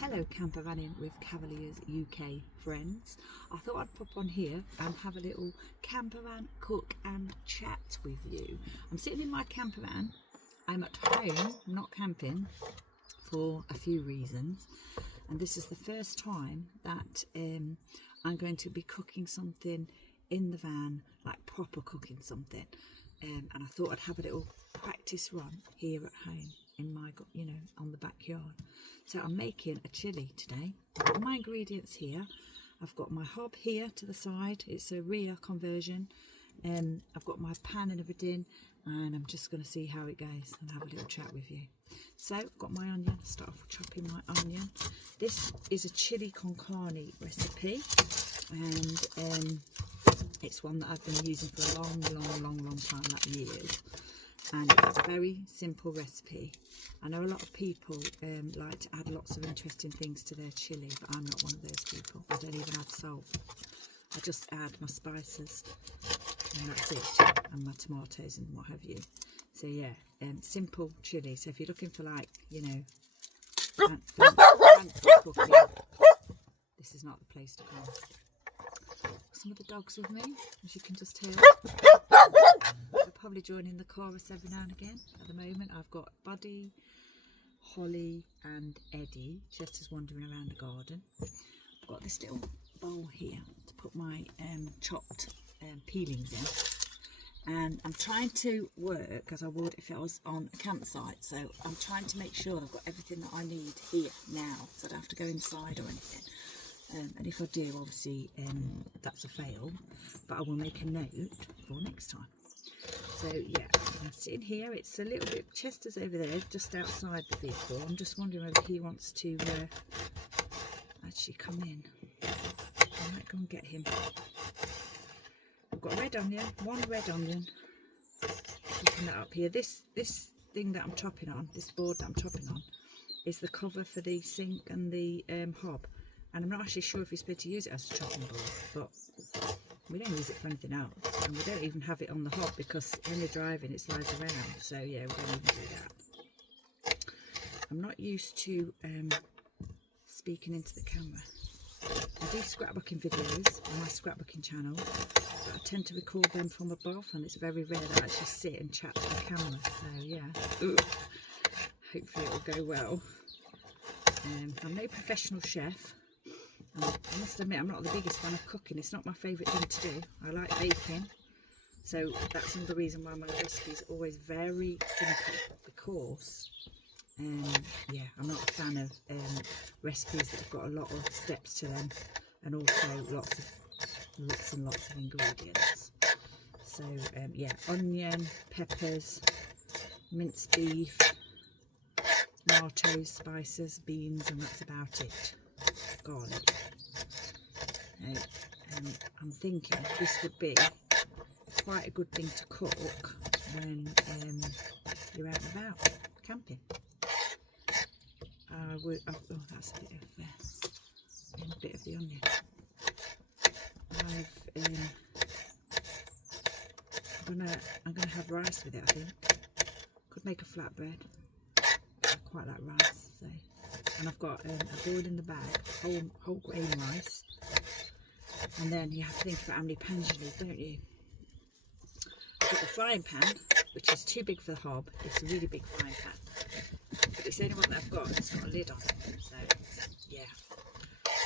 Hello Campervanning with Cavaliers UK friends. I thought I'd pop on here and have a little campervan cook and chat with you. I'm sitting in my campervan. I'm at home, not camping, for a few reasons. And this is the first time that I'm going to be cooking something in the van, like proper cooking something. And I thought I'd have a little practice run here at home in my, on the backyard. So I'm making a chilli today. I've got my ingredients here. I've got my hob here to the side. It's a rear conversion. I've got my pan and everything, and I'm just going to see how it goes and have a little chat with you. So I've got my onion. I'll start off chopping my onion. This is a chili con carne recipe, and it's one that I've been using for a long time, like years. And it's a very simple recipe. I know a lot of people like to add lots of interesting things to their chili, but I'm not one of those people. I don't even add salt. I just add my spices and that's it, and my tomatoes and what have you. So yeah, simple chili. So if you're looking for, like, fancy cooking, this is not the place to come. Some of the dogs with me, as you can just hear. They'll probably join in the chorus every now and again. At the moment I've got Buddy, Holly and Eddie. Chester's wandering around the garden. I've got this little bowl here to put my chopped peelings in, and I'm trying to work as I would if I was on a campsite. So I'm trying to make sure I've got everything that I need here now, so I don't have to go inside or anything. And if I do, obviously that's a fail, but I will make a note for next time. So yeah, I'm sitting here. It's a little bit, Chester's over there just outside the vehicle. I'm just wondering whether he wants to actually come in. I might go and get him. I've got a red onion, one red onion. Looking that up here. This thing that I'm chopping on, this board that I'm chopping on, is the cover for the sink and the hob. And I'm not actually sure if we're supposed to use it as a chopping board, but we don't use it for anything else. And we don't even have it on the hob because when you're driving it slides around. So yeah, we don't even do that. I'm not used to speaking into the camera. I do scrapbooking videos on my scrapbooking channel, but I tend to record them from above, and it's very rare that I actually sit and chat to the camera. So yeah, hopefully it will go well. I'm no professional chef. I must admit, I'm not the biggest fan of cooking. It's not my favourite thing to do. I like baking, so that's another reason why my recipes are always very simple, because yeah, I'm not a fan of recipes that have got a lot of steps to them, and also lots and lots of ingredients. So yeah, onion, peppers, minced beef, tomatoes, spices, beans, and that's about it. Garlic. I'm thinking this would be quite a good thing to cook when you're out and about camping. Oh, that's a bit of the onion. I'm gonna have rice with it. I think could make a flatbread. I quite like rice, so. And I've got a bowl in the bag, whole grain rice. And then you have to think about how many pans you need, don't you? I've got the frying pan, which is too big for the hob. It's a really big frying pan, but it's the only one that I've got. It's got a lid on it, so yeah,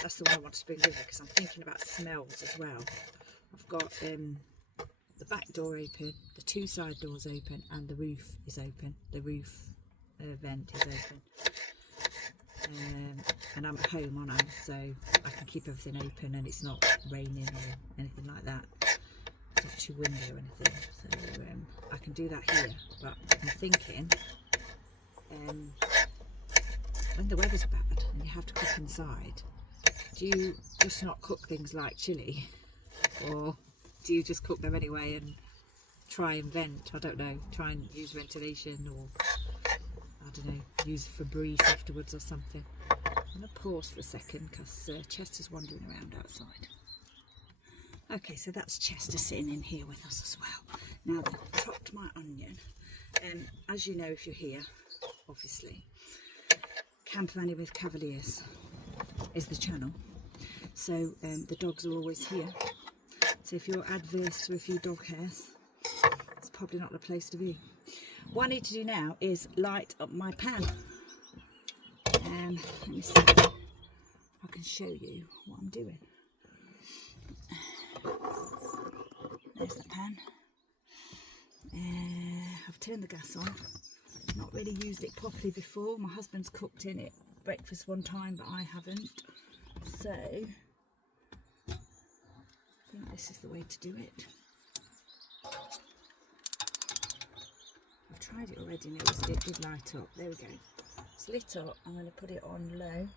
that's the one I want to bring with me, because I'm thinking about smells as well. I've got the back door open, the two side doors open, and the roof is open. The roof vent is open. And I'm at home, aren't I? So I can keep everything open and it's not raining or anything like that. It's not too windy or anything. So I can do that here. But I'm thinking, when the weather's bad and you have to cook inside, do you just not cook things like chili? Or do you just cook them anyway and try and vent? I don't know. Try and use ventilation, or I don't know, use Febreze afterwards or something. I'm going to pause for a second because Chester's wandering around outside. Okay, so that's Chester sitting in here with us as well. Now I've chopped my onion, and as you know, if you're here, obviously, Campervanning with Cavaliers. is the channel. So the dogs are always here. So if you're adverse to a few dog hairs, it's probably not the place to be. What I need to do now is light up my pan. Let me see if I can show you what I'm doing. There's the pan. I've turned the gas on. Not really used it properly before. My husband's cooked in it breakfast one time, but I haven't. So I think this is the way to do it. I've tried it already and it did light up. There we go. It's lit up. I'm going to put it on low,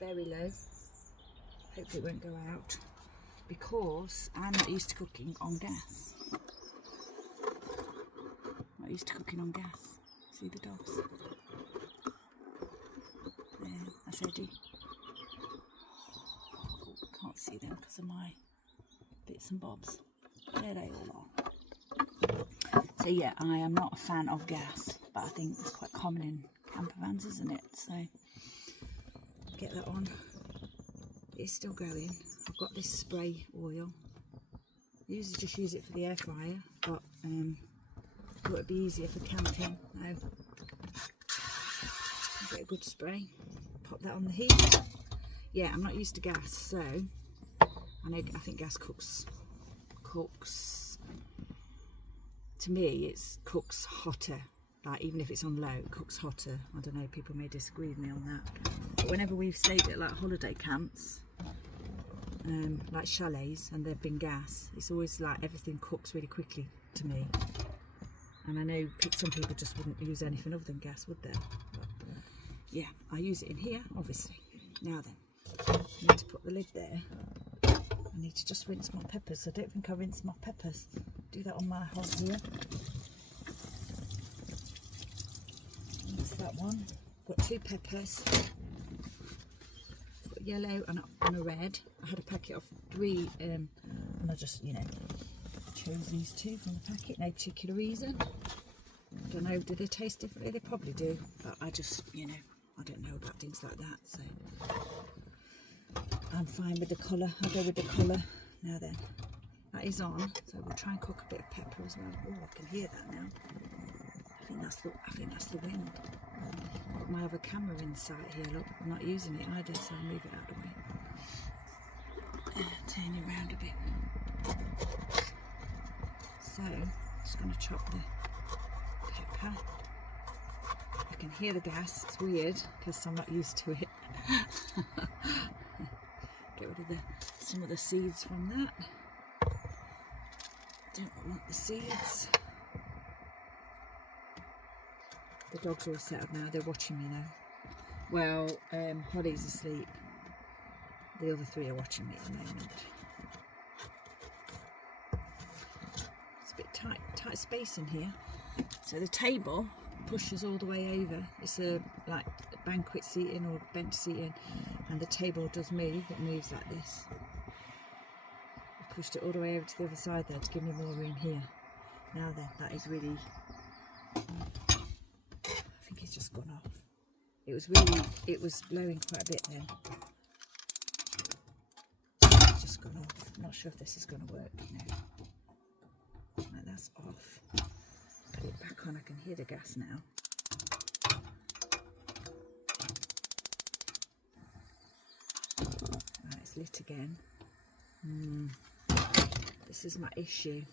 very low. Hopefully it won't go out because I'm not used to cooking on gas. Not used to cooking on gas. See the dogs? There, that's Eddie. Oh, can't see them because of my bits and bobs. There they all are. So yeah, I am not a fan of gas, but I think it's quite common in campervans, isn't it? So get that on. It's still going. I've got this spray oil. I usually just use it for the air fryer, but I thought it'd be easier for camping. No. Get a good spray. Pop that on the heat. Yeah, I'm not used to gas, so I think gas cooks. To me, it cooks hotter. Like even if it's on low, it cooks hotter. I don't know. People may disagree with me on that. But whenever we've stayed at like holiday camps, like chalets, and there've been gas, it's always like everything cooks really quickly to me. And I know some people just wouldn't use anything other than gas, would they? But yeah, I use it in here, obviously. Now then, I need to put the lid there. I need to just rinse my peppers. I don't think I rinsed my peppers. Do that on my hob here. That's that one. Got 2 peppers. Got yellow and a red. I had a packet of 3, and I just, you know, chose these 2 from the packet. No particular reason. I don't know, do they taste differently? They probably do, but I just, you know, I don't know about things like that, so I'm fine with the colour. I'll go with the colour. Now then, that is on, so we'll try and cook a bit of pepper as well. Oh, I can hear that now. I think that's the wind. I've got my other camera inside here, look. I'm not using it either, so I'll move it out of the way. Turn you around a bit. So, just going to chop the pepper. I can hear the gas. It's weird because I'm not used to it. Get rid of some of the seeds from that. Don't want the seeds. The dogs are all set up now. They're watching me now. Well, Holly's asleep. The other 3 are watching me at the moment. It's a bit tight space in here. So the table pushes all the way over. It's a like banquet seating or bench seating, and the table does move. It moves like this. I pushed it all the way over to the other side there to give me more room here. Now then, that is really. I think it's just gone off. It was blowing quite a bit then. It's just gone off. I'm not sure if this is going to work. No. Right, that's off. Put it back on. I can hear the gas now. Right, it's lit again. This is my issue.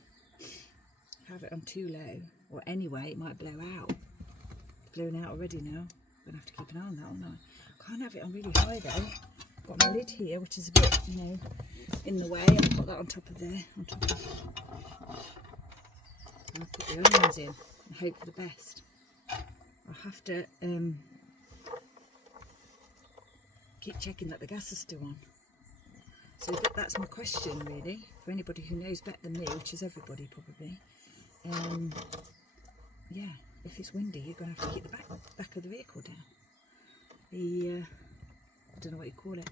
Have it on too low, or anyway, it might blow out. It's blown out already now. I'm gonna have to keep an eye on that, aren't I? Can't have it on really high though. Got my lid here, which is a bit, you know, in the way. I'll put that on top of there, and I'll put the onions in and hope for the best. I'll have to keep checking that the gas is still on. So that's my question really, for anybody who knows better than me, which is everybody probably. Yeah, if it's windy, you're going to have to keep the back of the vehicle down. The, I don't know what you call it,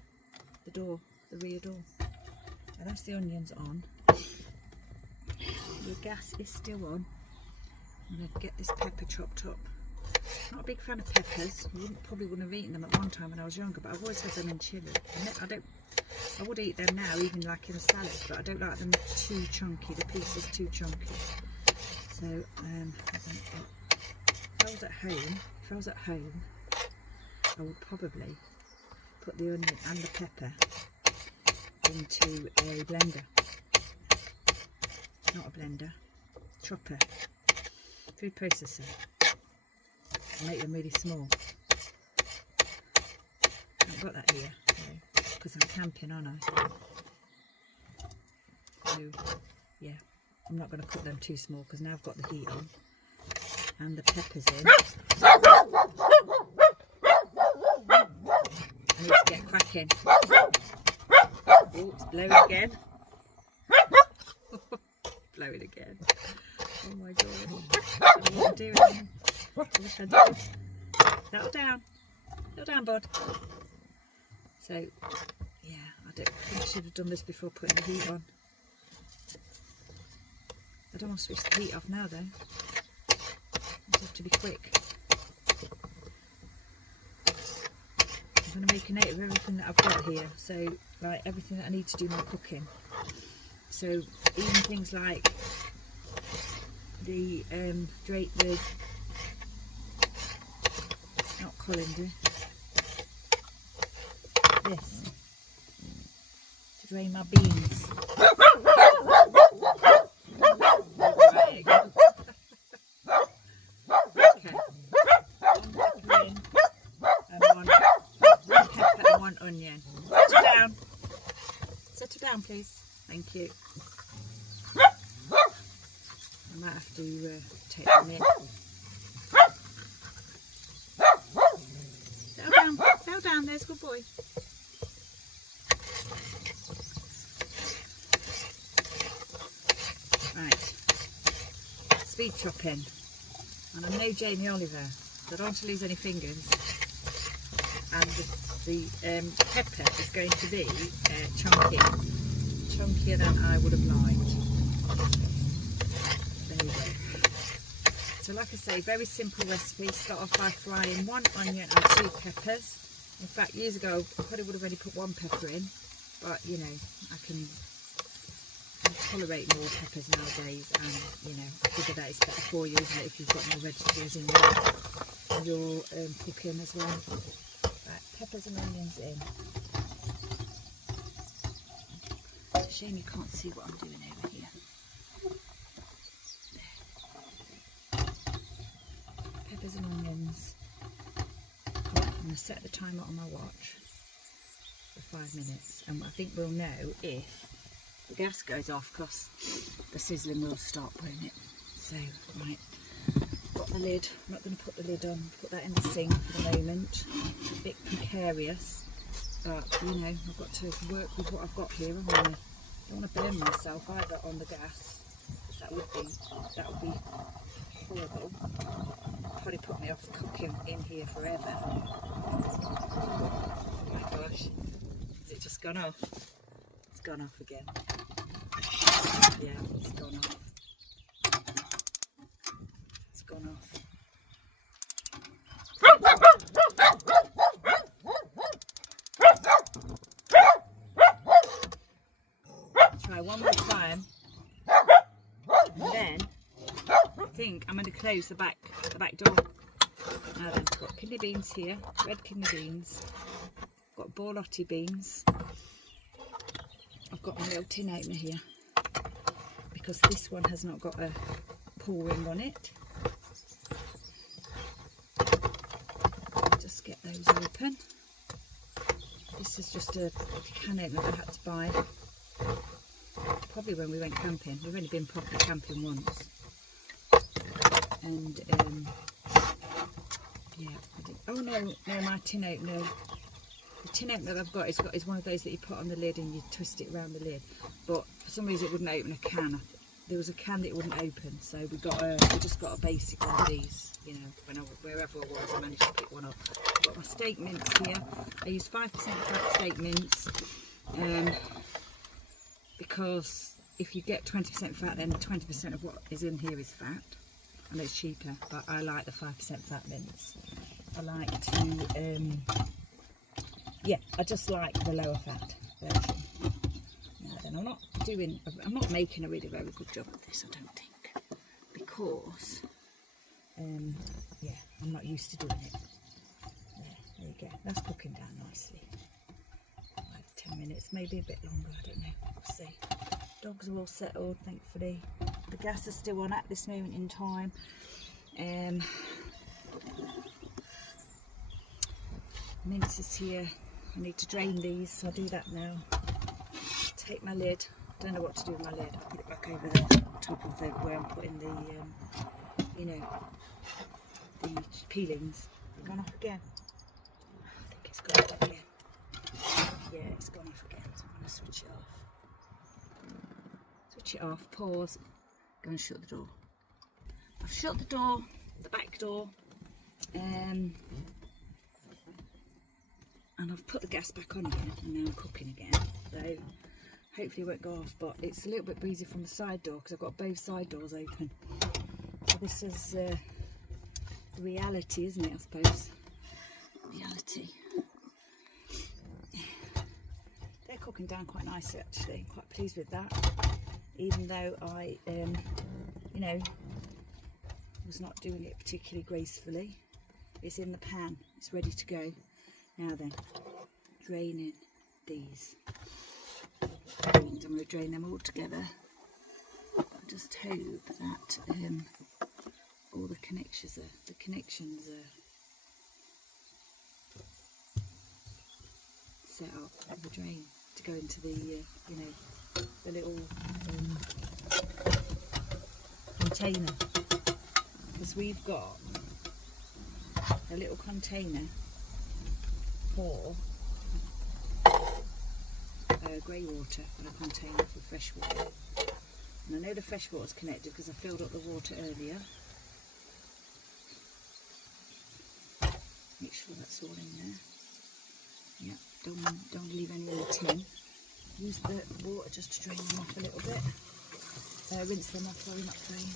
the door, the rear door. Now that's the onions on. The gas is still on. I'm going to get this pepper chopped up. Not a big fan of peppers. Probably wouldn't have eaten them at one time when I was younger, but I've always had them in chili. I would eat them now, even like in a salad, but I don't like them too chunky. The piece is too chunky. So if I was at home, I would probably put the onion and the pepper into a blender. Not a blender, chopper, food processor. Make them really small. I've got that here because I'm camping, aren't I? So yeah, I'm not going to cook them too small because now I've got the heat on and the peppers in. I need to get cracking. Oh, it's blowing again. Blowing again. Oh my god. I don't know what I'm doing. I wish I did. Settle down. Settle down, bud. So, yeah, I think I should have done this before putting the heat on. I don't want to switch the heat off now, though. I just have to be quick. I'm going to make a note of everything that I've got here. So, like, everything that I need to do my cooking. So, even things like the not colander, this, to drain my beans. Okay, one pepper in and one pepper and one onion. Settle down. Settle down, please. Thank you. I might have to take them in. Settle down, there's a good boy. Right, speed chopping. And I'm no Jamie Oliver, so I don't want to lose any fingers. And the pepper is going to be chunkier than I would have liked. There we go. So like I say, very simple recipe. Start off by frying 1 onion and 2 peppers. In fact, years ago I probably would have only put 1 pepper in, but you know, I can tolerate more peppers nowadays, and you know, I figure that is better for you, isn't it, if you've got more vegetables in your cooking as well. Right, peppers and onions in. It's a shame you can't see what I'm doing over here. Peppers and onions. I'm going to set the timer on my watch for 5 minutes, and I think we'll know if the gas goes off, because the sizzling will stop, won't it? So, right, got the lid. I'm not going to put the lid on, put that in the sink for the moment. A bit precarious, but you know, I've got to work with what I've got here. I don't want to burn myself either on the gas, because that would be horrible. Probably put me off cooking in here forever. Oh my gosh, has it just gone off? It's gone off again. Yeah, it's gone off. It's gone off. Try one more time, and then I think I'm going to close the back door. Now then, I've got kidney beans here, red kidney beans. I've got borlotti beans. I've got my little tin opener here, because this one has not got a pull ring on it. Just get those open. This is just a can opener that I had to buy probably when we went camping. We've only been properly camping once. And yeah, oh no, my tin opener. The tin opener that I've got is one of those that you put on the lid and you twist it around the lid. But for some reason it wouldn't open a can. There was a can that it wouldn't open, so we just got a basic one of these. You know, wherever I was, I managed to pick one up. I've got my steak mince here. I use 5% fat steak mince, because if you get 20% fat, then 20% of what is in here is fat. I know it's cheaper, but I like the 5% fat mince. I like to, yeah, I just like the lower fat version. Now then, I'm not making a really very good job of this, I don't think, because, yeah, I'm not used to doing it. Yeah, there you go, that's cooking down nicely. 5-10 minutes, maybe a bit longer, I don't know, we'll see. Dogs are all settled, thankfully. The gas is still on at this moment in time. Mince is here. I need to drain these, so I'll do that now. Take my lid. Don't know what to do with my lid. I'll put it back over the top of the where I'm putting the, you know, the peelings. It's gone off again. I think it's gone off again. Yeah, it's gone off again. So I'm going to switch it off. Switch it off. Pause. Go and shut the door. I've shut the door, the back door, and I've put the gas back on again, and now I'm cooking again, so hopefully it won't go off, but it's a little bit breezy from the side door because I've got both side doors open. So this is the reality, isn't it, I suppose? Reality. They're cooking down quite nicely actually, I'm quite pleased with that, even though I, you know, was not doing it particularly gracefully. It's in the pan, it's ready to go. Now then, draining these beans. I'm going to drain them all together. I just hope that all the connections are set up for the drain to go into the you know, the little container, because we've got a little container for grey water and a container for fresh water. And I know the fresh water is connected because I filled up the water earlier. Make sure that's all in there. Yeah, don't leave any in the tin. Use the water just to drain them off a little bit. Rinse them off, sorry, not drain.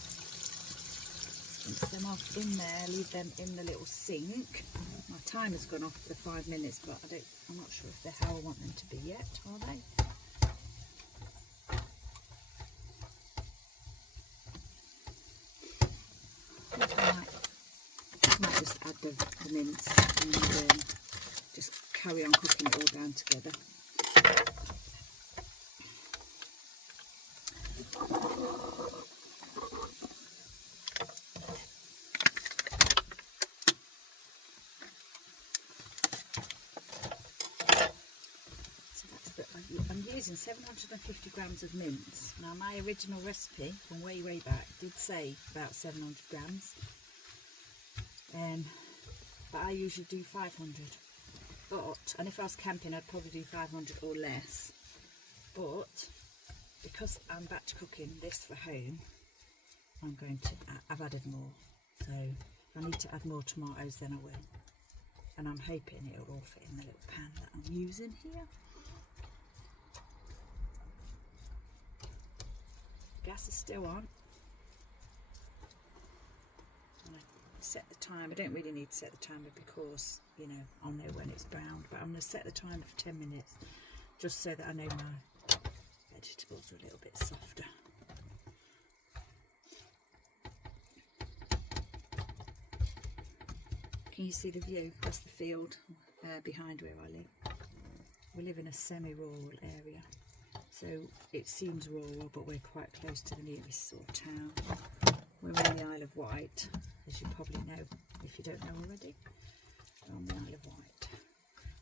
Rinse them off in there, leave them in the little sink. My timer's gone off for the 5 minutes, but I'm not sure if they're how I want them to be yet, are they? I might just add the mince and just carry on cooking it all down together. I'm using 750 grams of mince. Now my original recipe from way back did say about 700 grams, but I usually do 500. And if I was camping I'd probably do 500 or less, but because I'm batch cooking this for home, I've added more. So if I need to add more tomatoes, then I will, and I'm hoping it'll all fit in the little pan that I'm using here. Gas is still on. And I set the time. I don't really need to set the timer because, you know, I'll know when it's browned, but I'm going to set the timer for 10 minutes just so that I know my vegetables are a little bit softer. Can you see the view? That's the field behind where I live. We live in a semi-rural area. So it seems rural, but we're quite close to the nearest sort of town. We're on the Isle of Wight, as you probably know, if you don't know already. We're on the Isle of Wight.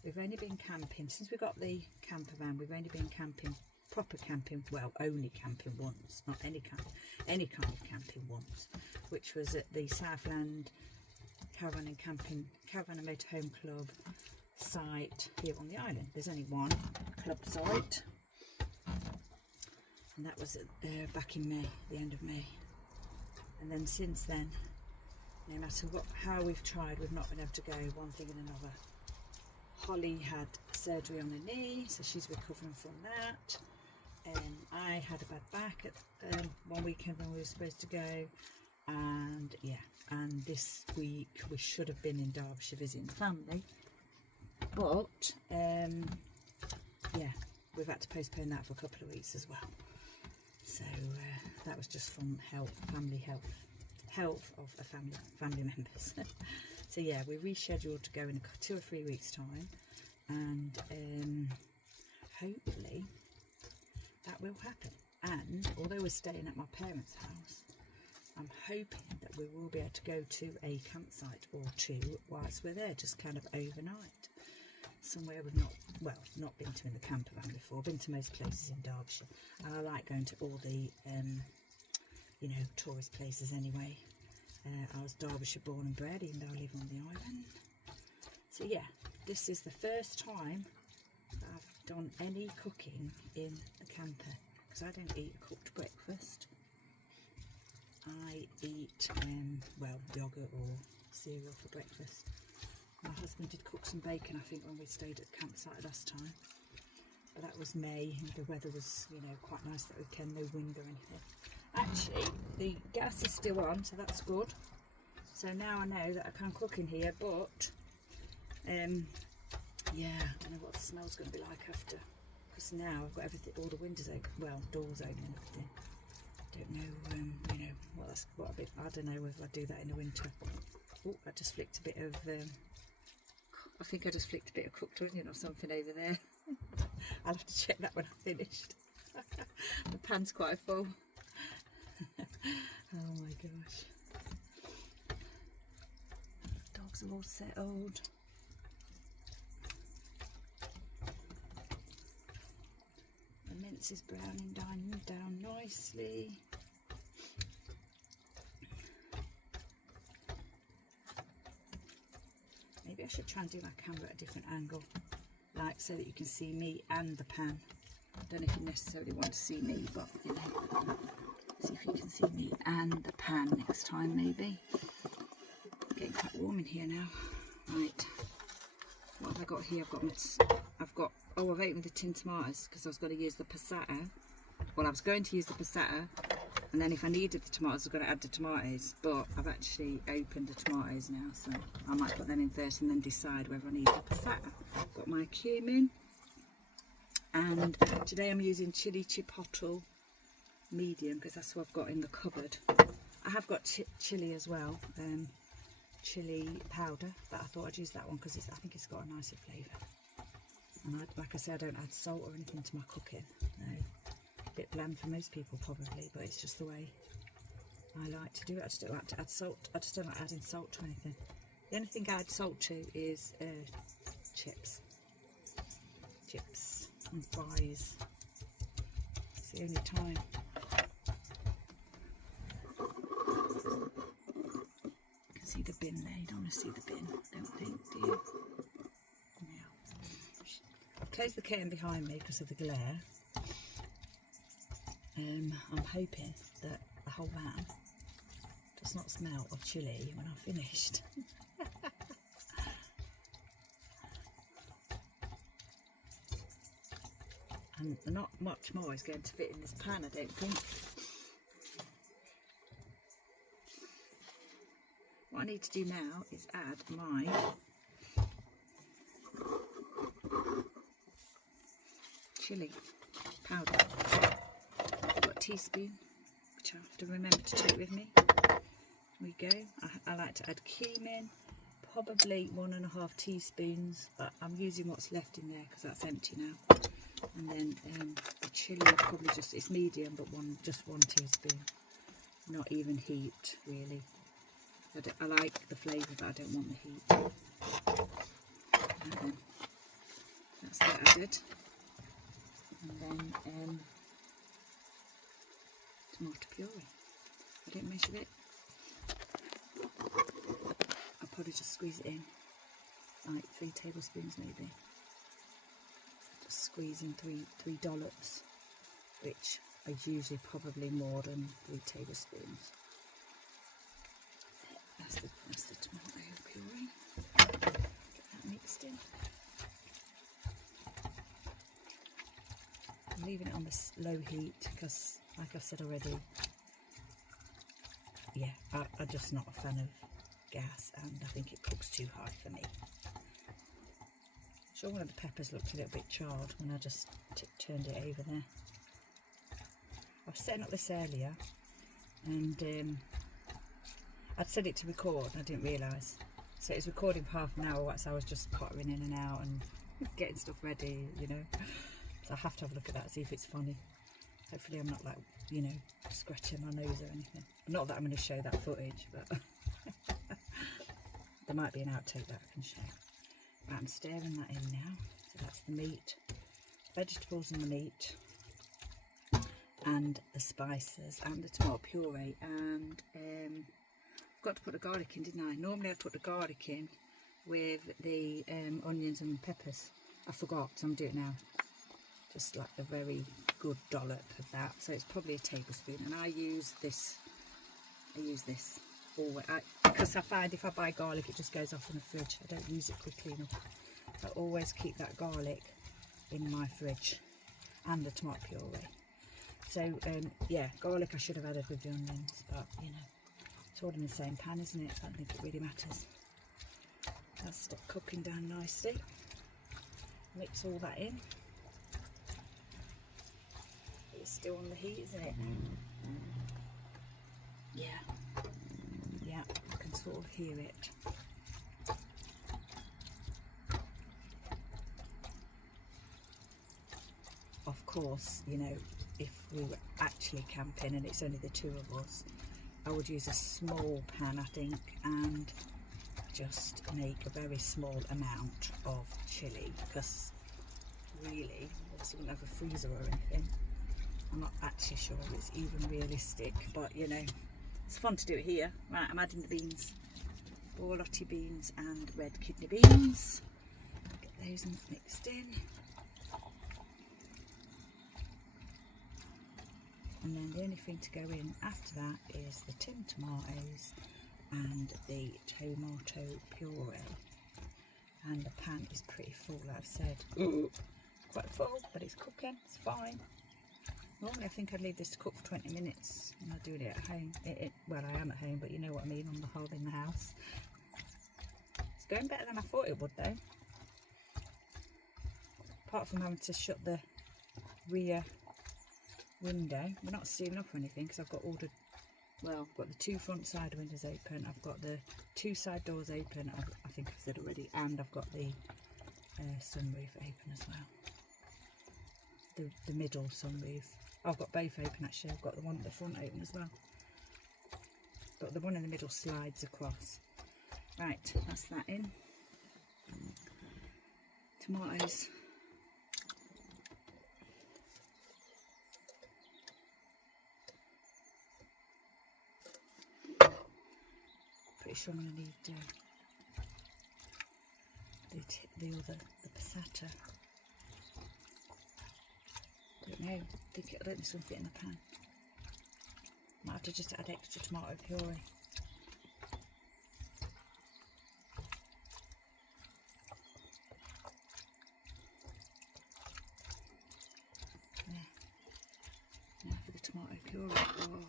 We've only been camping, since we got the camper van, we've only been camping, proper camping, well, only camping once, not any kind of camping once, which was at the Southland Caravan and Motorhome Club site here on the island. There's only one club site. And that was back in May, the end of May. And then since then, no matter how we've tried, we've not been able to go, one thing and another. Holly had surgery on her knee, so she's recovering from that. I had a bad back at one weekend when we were supposed to go. And yeah, and this week we should have been in Derbyshire visiting the family, but yeah, we've had to postpone that for a couple of weeks as well. So that was just from family health of a family members. So yeah, we rescheduled to go in 2 or 3 weeks time, and hopefully that will happen. And although we're staying at my parents' house, I'm hoping that we will be able to go to a campsite or two whilst we're there, just kind of overnight. Somewhere we've not been to in the camper van before. I've been to most places in Derbyshire, and I like going to all the, you know, tourist places anyway. I was Derbyshire born and bred, even though I live on the island. So yeah, this is the first time that I've done any cooking in the camper, because I don't eat a cooked breakfast. I eat, well, yogurt or cereal for breakfast. My husband did cook some bacon, I think, when we stayed at the campsite last time. But that was May, and the weather was, you know, quite nice that weekend, no wind or anything. Actually, the gas is still on, so that's good. So now I know that I can cook in here, but, yeah, I don't know what the smell's going to be like after. Because now I've got everything, all the windows open, well, doors open and everything. Don't know, you know, well, that's what a bit, I don't know if I do that in the winter. Oh, I just flicked a bit of, I think I just flicked a bit of cooked onion or something over there. I'll have to check that when I'm finished. The pan's quite full. Oh my gosh. Dogs are all settled. The mince is browning down nicely. Maybe I should try and do my camera at a different angle, like so that you can see me and the pan. I don't know if you necessarily want to see me, but you know, see if you can see me and the pan next time maybe. Getting quite warm in here now. Right, what have I got here? Oh, I've opened the tin tomatoes because I was going to use the passata. Well, I was going to use the passata, and then if I needed the tomatoes, I was going to add the tomatoes, but I've actually opened the tomatoes now, so I might put them in first and then decide whether I need the passata. Got my cumin, and today I'm using chili chipotle medium because that's what I've got in the cupboard. I have got chili as well, chili powder, but I thought I'd use that one because I think it's got a nicer flavour. And like I say, I don't add salt or anything to my cooking. No, a bit bland for most people probably, but it's just the way I like to do it. I just don't like to add salt. I just don't like adding salt to anything. The only thing I add salt to is chips and fries. It's the only time. You can see the bin there. You don't want to see the bin, I don't think, do you? Close the curtain behind me because of the glare. I'm hoping that the whole van does not smell of chilli when I've finished. And not much more is going to fit in this pan, I don't think. What I need to do now is add my chili powder. I've got a teaspoon, which I have to remember to take with me. There we go. I like to add cumin, probably 1.5 teaspoons, but I'm using what's left in there because that's empty now. And then the chili probably just, it's medium, but just 1 teaspoon. Not even heat really. I like the flavour, but I don't want the heat. That's that added. And then tomato puree. I didn't measure it. I'll probably just squeeze it in, like 3 tablespoons maybe. Just squeeze in three dollops, which are usually probably more than 3 tablespoons. That's the tomato puree. Get that mixed in. I'm leaving it on the low heat because, like I've said already, yeah, I'm just not a fan of gas, and I think it cooks too hard for me. Sure, one of the peppers looked a little bit charred when I just turned it over there. I was setting up this earlier, and I'd set it to record and I didn't realise. So it was recording for half an hour, so I was just pottering in and out and getting stuff ready, you know. So I have to have a look at that, see if it's funny. Hopefully I'm not like, you know, scratching my nose or anything. Not that I'm going to show that footage, but there might be an outtake that I can show. Right, I'm stirring that in now. So that's the meat, vegetables and the meat, and the spices, and the tomato puree, and forgot to put the garlic in, didn't I? Normally I put the garlic in with the onions and peppers. I forgot, so I'm doing it now. Just like a very good dollop of that. So it's probably a tablespoon, and I use this always, because I find if I buy garlic it just goes off in the fridge. I don't use it quickly enough. I always keep that garlic in my fridge, and the tomato puree. So yeah, garlic I should have added with the onions, but you know, it's all in the same pan, isn't it? I don't think it really matters. That's stopped cooking down nicely. Mix all that in. It's still on the heat, isn't it? Yeah. Yeah, I can sort of hear it. Of course, you know, if we were actually camping and it's only the two of us, I would use a small pan, I think, and just make a very small amount of chilli, because really, obviously we don't have a freezer or anything. I'm not actually sure if it's even realistic, but you know, it's fun to do it here. Right, I'm adding the beans, borlotti beans and red kidney beans. Get those mixed in. And then the only thing to go in after that is the tinned tomatoes and the tomato puree. And the pan is pretty full, like I've said. Quite full, but it's cooking, it's fine. Normally I think I'd leave this to cook for 20 minutes. I'm not doing it at home. Well, I am at home, but you know what I mean, on the whole in the house. It's going better than I thought it would though. Apart from having to shut the rear window. We're not sealing up or anything because I've got all the, well, I've got the two front side windows open. I've got the two side doors open, I think I've said already, and I've got the sunroof open as well. The middle sunroof. I've got both open actually. I've got the one at the front open as well. But the one in the middle slides across. Right, that's that in. Tomatoes. Pretty sure I'm going to need the passata. I don't know. I don't think it's going to fit in the pan. Might have to just add extra tomato puree. There. Now for the tomato puree. Oh,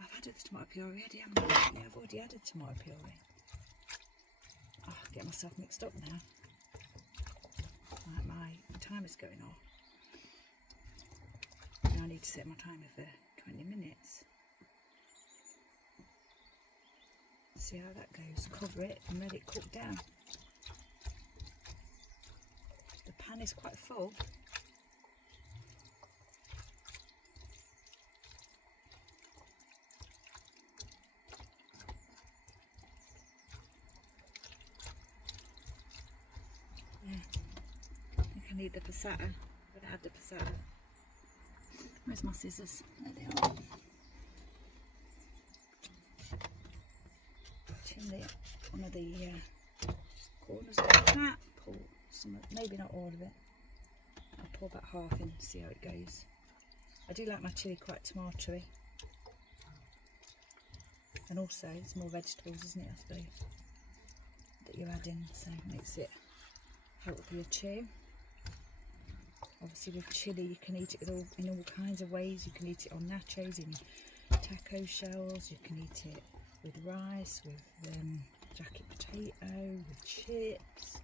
I've added the tomato puree already, haven't I? Yeah, I've already added tomato puree. Oh, I'm getting myself mixed up now. Right, my timer's going off. Now I need to set my timer for 20 minutes. See how that goes. Cover it and let it cook down. The pan is quite full. Yeah. I think I need the passata. I'm going to add the passata. Where's my scissors? There they are. Trim one of the corners like that. Pull some, maybe not all of it. I'll pull about half in and see how it goes. I do like my chilli quite tomatoey. And also, it's more vegetables, isn't it, I suppose, that you're adding, so it makes it healthier too. Obviously with chilli you can eat it in all kinds of ways. You can eat it on nachos, in taco shells. You can eat it with rice, with jacket potato, with chips.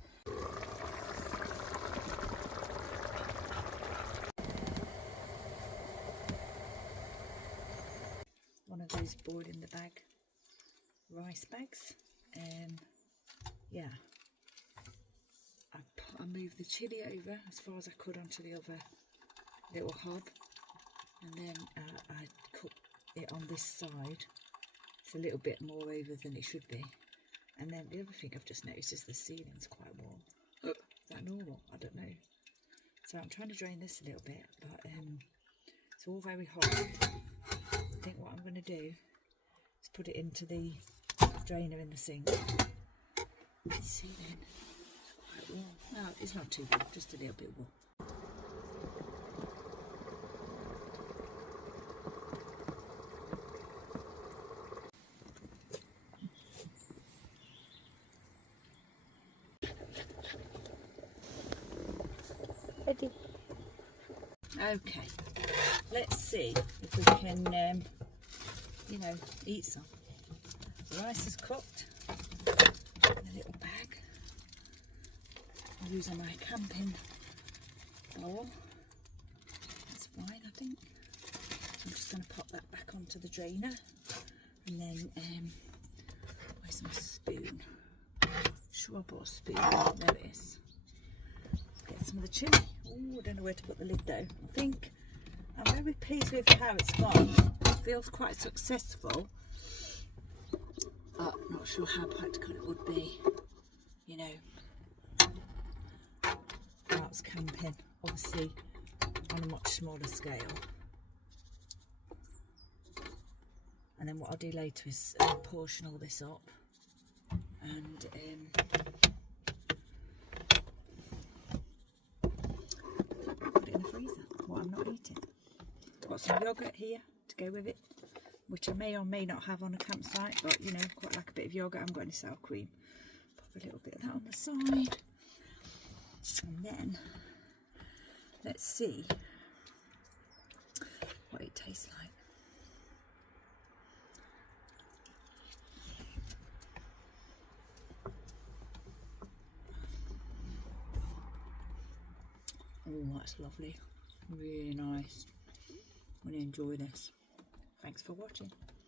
One of those boiled in the bag rice bags. Yeah, I moved the chilli over as far as I could onto the other little hob, and then I cooked it on this side. It's a little bit more over than it should be. And then the other thing I've just noticed is the ceiling's quite warm. Is that normal? I don't know. So I'm trying to drain this a little bit, but it's all very hot. I think what I'm going to do is put it into the drainer in the sink. The ceiling is quite warm. No, it's not too warm, just a little bit warm. Ready? Okay, let's see if we can, you know, eat some. The rice is cooked in a little bag. I'm using my camping bowl. That's fine, I think. So I'm just going to pop that back onto the drainer, and then where's my spoon? Sure, I brought a spoon. There it is. Get some of the chilli. Oh, I don't know where to put the lid though. I think I'm very pleased with how it's gone. It feels quite successful. But not sure how practical it would be, you know, whilst camping, obviously on a much smaller scale. And then what I'll do later is portion all this up and put it in the freezer. What I'm not eating. Got some yogurt here to go with it, which I may or may not have on a campsite, but you know, quite like a bit of yogurt. I haven't got any sour cream. Pop a little bit of that on the side, and then let's see what it tastes like. Oh, that's lovely. Really nice. Really enjoy this. Thanks for watching.